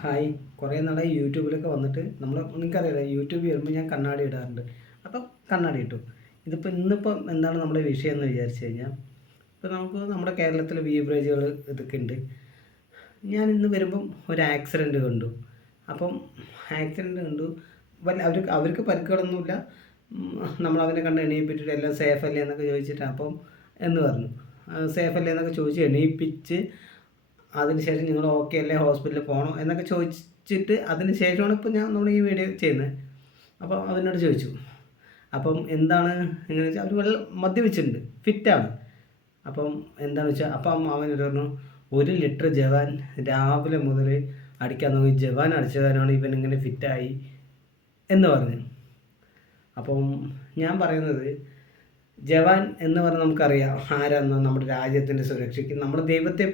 Hi. കുറേ നാളായി യൂട്യൂബിലൊക്കെ വന്നിട്ട് നിങ്ങൾക്കറിയാലോ യൂട്യൂബിൽ വരുമ്പോൾ ഞാൻ കണ്ണാടി ഇടാറുണ്ട്. അപ്പം കണ്ണാടി ഇട്ടു. ഇന്നിപ്പം എന്താണ് നമ്മുടെ വിഷയം എന്ന് വിചാരിച്ചു കഴിഞ്ഞാൽ, ഇപ്പോൾ നമുക്ക് നമ്മുടെ കേരളത്തിലെ ബീവറേജുകൾ ഇതൊക്കെ ഉണ്ട്. ഞാൻ ഇന്ന് വരുമ്പം ഒരു ആക്സിഡൻറ്റ് കണ്ടു. അപ്പം ആക്സിഡൻറ്റ് കണ്ടു. അവർക്ക് പരിക്കുകളൊന്നുമില്ല. നമ്മളവനെ കണ്ട് എണീപ്പിച്ചിട്ട് എല്ലാം സേഫ് അല്ലേ എന്നൊക്കെ ചോദിച്ചിട്ട് അപ്പം എന്ന് പറഞ്ഞു. സേഫ് അല്ലേ എന്നൊക്കെ ചോദിച്ച് എണീപ്പിച്ച് അതിനുശേഷം നിങ്ങൾ ഓക്കെ അല്ലേ ഹോസ്പിറ്റലിൽ പോകണോ എന്നൊക്കെ ചോദിച്ചിട്ട് അതിന് ശേഷമാണ് ഇപ്പോൾ നമ്മൾ ഈ വീഡിയോ ചെയ്യുന്നത്. അപ്പോൾ അവനോട് ചോദിച്ചു. അപ്പം എന്താണ് എങ്ങനെ വെച്ചാൽ അവർ വെള്ളം മദ്യപിച്ചിട്ടുണ്ട്, ഫിറ്റാണ്. അപ്പം എന്താണെന്ന് വെച്ചാൽ അപ്പം അവനോട് പറഞ്ഞു 1 ലിറ്റർ ജവാൻ രാവിലെ മുതൽ അടിക്കാൻ നോക്കി, ജവാൻ അടിച്ചതിനാണ് ഇവൻ ഇങ്ങനെ ഫിറ്റായി എന്ന് പറഞ്ഞു. അപ്പം ഞാൻ പറയുന്നത്, ജവാൻ എന്ന് പറഞ്ഞാൽ നമുക്കറിയാം ആരാന്ന്. നമ്മുടെ രാജ്യത്തിൻ്റെ സുരക്ഷയ്ക്ക് നമ്മൾ ദൈവത്തെ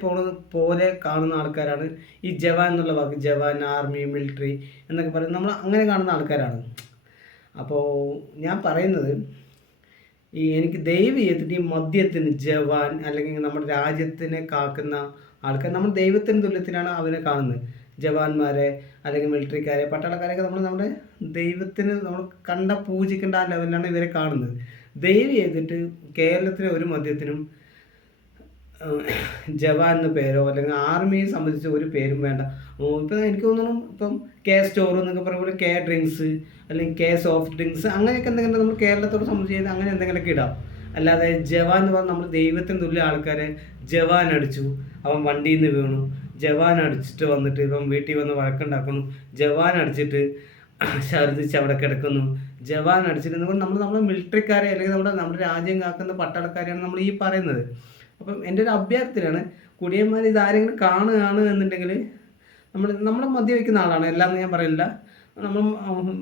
പോലെ കാണുന്ന ആൾക്കാരാണ് ഈ ജവാൻ എന്നുള്ള വാക്ക്. ജവാൻ, ആർമി, മിലിറ്ററി എന്നൊക്കെ പറയുന്നത് നമ്മൾ അങ്ങനെ കാണുന്ന ആൾക്കാരാണ്. അപ്പോൾ ഞാൻ പറയുന്നത്, എനിക്ക് ദയവ് ചെയ്തിട്ട് ഈ മദ്യത്തിന് ജവാൻ അല്ലെങ്കിൽ നമ്മുടെ രാജ്യത്തിനെ കാക്കുന്ന ആൾക്കാർ, നമ്മൾ ദൈവത്തിന് തുല്യത്തിലാണ് അവരെ കാണുന്നത്. ജവാന്മാരെ അല്ലെങ്കിൽ മിലിറ്ററിക്കാരെ, പട്ടാളക്കാരെയൊക്കെ നമ്മുടെ ദൈവത്തിന് നമ്മൾ പൂജിക്കേണ്ട ആ ലെവലിലാണ് ഇവരെ കാണുന്നത്. ദയവ് ചെയ്തിട്ട് കേരളത്തിലെ ഒരു മദ്യത്തിനും ജവാൻ എന്ന പേരോ അല്ലെങ്കിൽ ആർമിയെ സംബന്ധിച്ച് ഒരു പേരും വേണ്ട. ഇപ്പം എനിക്ക് തോന്നുന്നു ഇപ്പം കെ സ്റ്റോർ എന്നൊക്കെ പറയുമ്പോൾ കെ ഡ്രിങ്ക്സ് അല്ലെങ്കിൽ കെ സോഫ്റ്റ് ഡ്രിങ്ക്സ് അങ്ങനെയൊക്കെ എന്തെങ്കിലും നമ്മൾ കേരളത്തോട് സംബന്ധിച്ച് അങ്ങനെ എന്തെങ്കിലുമൊക്കെ ഇടാം. അല്ലാതെ ജവാൻ എന്ന് പറഞ്ഞാൽ നമ്മൾ ദൈവത്തിന് തുല്യ ആൾക്കാരെ ജവാൻ അടിച്ചു, അവൻ വണ്ടിയിൽ നിന്ന് വീണു, ജവാൻ അടിച്ചിട്ട് വന്നിട്ട് ഇപ്പം വീട്ടിൽ വന്ന് വഴക്കുണ്ടാക്കുന്നു, ജവാൻ അടിച്ചിട്ട് ഛർദ്ദിച്ച് അവിടെ കിടക്കുന്നു, ജവാൻ അടിച്ചിട്ട് നമ്മൾ മിലിറ്ററിക്കാരെ അല്ലെങ്കിൽ നമ്മുടെ രാജ്യം കാക്കുന്ന പട്ടാളക്കാരെയാണ് നമ്മൾ ഈ പറയുന്നത്. അപ്പം എൻ്റെ ഒരു അഭ്യർത്ഥനയാണ്, കുടിയന്മാർ ഇതാരെങ്കിലും കാണുകയാണ് എന്നുണ്ടെങ്കിൽ നമ്മൾ മദ്യപിക്കുന്ന ആളാണ്, എല്ലാം ഞാൻ പറയില്ല, നമ്മൾ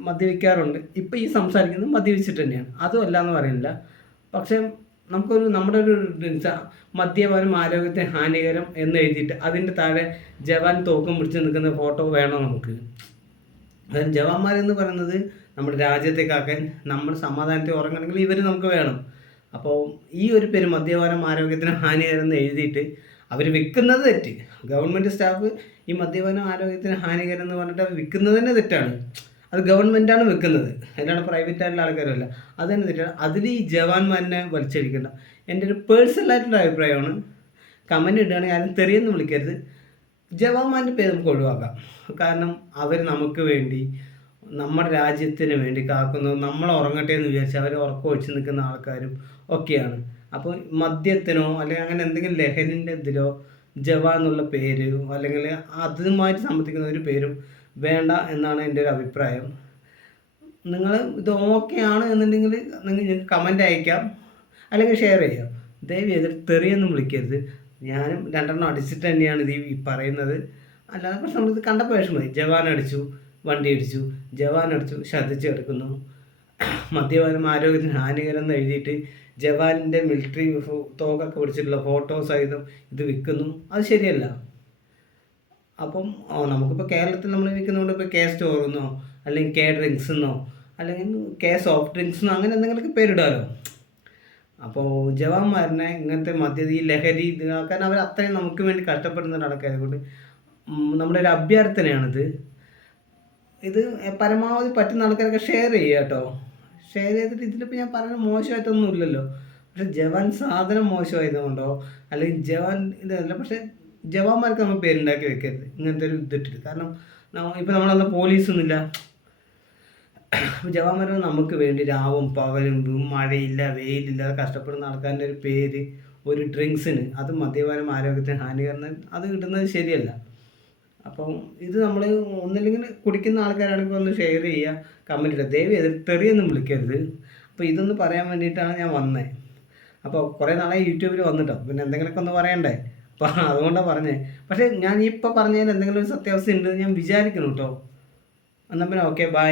മദ്യപിക്കാറുണ്ട്. ഇപ്പം ഈ സംസാരിക്കുന്നത് മദ്യപിച്ചിട്ട് തന്നെയാണ്, അതും അല്ല എന്ന് പറയുന്നില്ല. പക്ഷേ നമ്മുടെ ഒരു മദ്യപാനം ആരോഗ്യത്തിന് ഹാനികരം എന്ന് എഴുതിയിട്ട് അതിൻ്റെ താഴെ ജവാൻ തോക്കും പിടിച്ച് നിൽക്കുന്ന ഫോട്ടോ വേണോ നമുക്ക്? അതായത് ജവാന്മാരെന്ന് പറയുന്നത് നമ്മുടെ രാജ്യത്തെ കാക്കാൻ, നമ്മൾ സമാധാനത്തിൽ ഉറങ്ങണമെങ്കിൽ ഇവർ നമുക്ക് വേണം. അപ്പോൾ ഈ ഒരു പേര് മദ്യപാനം ആരോഗ്യത്തിന് ഹാനികരം എന്ന് എഴുതിയിട്ട് അവർ വിൽക്കുന്നത് തെറ്റ്. ഗവൺമെൻറ് സ്റ്റാഫ് ഈ മദ്യപാനം ആരോഗ്യത്തിന് ഹാനികരം എന്ന് പറഞ്ഞിട്ട് വിൽക്കുന്നത് തന്നെ തെറ്റാണ്. അത് ഗവൺമെൻറ്റാണ് വെക്കുന്നത്, അല്ലാണ്ട് പ്രൈവറ്റ് ആയിട്ടുള്ള ആൾക്കാരല്ല. അത് തന്നെ തെറ്റാണ്. അതിൽ ഈ ജവാന്മാരെ വലിച്ചടിക്കേണ്ട. എൻ്റെ ഒരു പേഴ്സണലായിട്ടുള്ള അഭിപ്രായമാണ്. കമൻറ്റ് ഇടുകയാണെങ്കിൽ ആരും തെറിയെന്ന് വിളിക്കരുത്. ജവാന്മാരുടെ പേര് നമുക്ക് ഒഴിവാക്കാം. കാരണം അവർ നമുക്ക് വേണ്ടി, നമ്മുടെ രാജ്യത്തിന് വേണ്ടി കാക്കുന്നത്, നമ്മൾ ഉറങ്ങട്ടെ എന്ന് വിചാരിച്ച് അവർ ഉറക്കം ഒഴിച്ച് നിൽക്കുന്ന ആൾക്കാരും ഒക്കെയാണ്. അപ്പോൾ മദ്യത്തിനോ അല്ലെങ്കിൽ അങ്ങനെ എന്തെങ്കിലും ലഹരിൻ്റെ ഇതിലോ ജവാൻ എന്നുള്ള പേര് അല്ലെങ്കിൽ അതുമായിട്ട് സംബന്ധിക്കുന്ന ഒരു പേരും വേണ്ട എന്നാണ് എൻ്റെ ഒരു അഭിപ്രായം. നിങ്ങൾ ഇത് ഓക്കെ ആണ് എന്നുണ്ടെങ്കിൽ നിങ്ങൾക്ക് കമൻ്റ് അയക്കാം അല്ലെങ്കിൽ ഷെയർ ചെയ്യാം. ദയവ് ചെയ്തിട്ട് തെറിയൊന്നും വിളിക്കരുത്. ഞാനും 2 അടിച്ചിട്ട് തന്നെയാണ് ഇത് ഈ പറയുന്നത്. അല്ലാതെ പക്ഷെ നമ്മളിത് കണ്ടപ്പോൾ വിഷമമായി. ജവാൻ അടിച്ചു, വണ്ടി അടിച്ചു, ജവാൻ അടിച്ചു, ഛർദ്ദിച്ച് കിടക്കുന്നു, മദ്യപാനം ആരോഗ്യത്തിന് ഹാനികരം എന്ന് എഴുതിയിട്ട് ജവാനിൻ്റെ മിലിറ്ററി തോക്കൊക്കെ പിടിച്ചിട്ടുള്ള ഫോട്ടോ സഹിതം ഇത് വിൽക്കുന്നു. അത് ശരിയല്ല. അപ്പം നമുക്കിപ്പോൾ കേരളത്തിൽ നമ്മൾ വിൽക്കുന്നതുകൊണ്ട് ഇപ്പോൾ കെ സ്റ്റോറെന്നോ അല്ലെങ്കിൽ കെ ഡ്രിങ്ക്സ് എന്നോ അല്ലെങ്കിൽ കെ സോഫ്റ്റ് ഡ്രിങ്ക്സ് എന്നോ അങ്ങനെ എന്തെങ്കിലുമൊക്കെ പേരിടാമല്ലോ. അപ്പോൾ ജവാന്മാരനെ ഇങ്ങനത്തെ ഈ ലഹരി ഇതാക്കാൻ അവർ അത്രയും നമുക്ക് വേണ്ടി കഷ്ടപ്പെടുന്ന ആൾക്കാരെക്കൊണ്ട് നമ്മുടെ ഒരു അഭ്യർത്ഥനയാണിത്. ഇത് പരമാവധി പറ്റുന്ന ആൾക്കാരൊക്കെ ഷെയർ ചെയ്യുക കേട്ടോ. ഷെയർ ചെയ്തിട്ട് ഇതിലിപ്പോൾ ഞാൻ പറയുന്നത് മോശമായിട്ടൊന്നും ഇല്ലല്ലോ. പക്ഷെ ജവാൻ സാധനം മോശമായതുകൊണ്ടോ അല്ലെങ്കിൽ ജവാൻ ഇതല്ല, പക്ഷേ ജവാന്മാർക്ക് നമ്മൾ പേരുണ്ടാക്കി വെക്കരുത് ഇങ്ങനത്തെ ഒരു ഇതിട്ടിട്ട്. കാരണം ഇപ്പോൾ നമ്മളന്ന് പോലീസൊന്നുമില്ല. ജവാന്മാർ നമുക്ക് വേണ്ടി രാവും പകലും മഴയില്ല വെയിലില്ല കഷ്ടപ്പെടുന്ന ആൾക്കാരുടെ ഒരു പേര് ഒരു ഡ്രിങ്ക്സിന്, അത് മദ്യപാനം ആരോഗ്യത്തിന് ഹാനികരണം, അത് കിട്ടുന്നത് ശരിയല്ല. അപ്പം ഇത് നമ്മൾ ഒന്നില്ലെങ്കിൽ കുടിക്കുന്ന ആൾക്കാരാണെങ്കിൽ ഒന്ന് ഷെയർ ചെയ്യുക, കമൻറ്റ് ഇടുക. ദയവ് ചെയ്ത് തെറിയൊന്നും വിളിക്കരുത്. അപ്പോൾ ഇതൊന്ന് പറയാൻ വേണ്ടിയിട്ടാണ് ഞാൻ വന്നത്. അപ്പോൾ കുറേ നാളായി യൂട്യൂബിൽ വന്നിട്ടോ, പിന്നെ എന്തെങ്കിലുമൊക്കെ ഒന്ന് പറയണ്ടേ. അപ്പോൾ അതുകൊണ്ടാണ് പറഞ്ഞത്. പക്ഷേ ഞാൻ ഇപ്പോൾ പറഞ്ഞതിൽ എന്തെങ്കിലും ഒരു സത്യാവസ്ഥ ഉണ്ടെന്ന് ഞാൻ വിചാരിക്കുന്നു കേട്ടോ. എന്നാൽ പിന്നെ ഓക്കെ, ബൈ.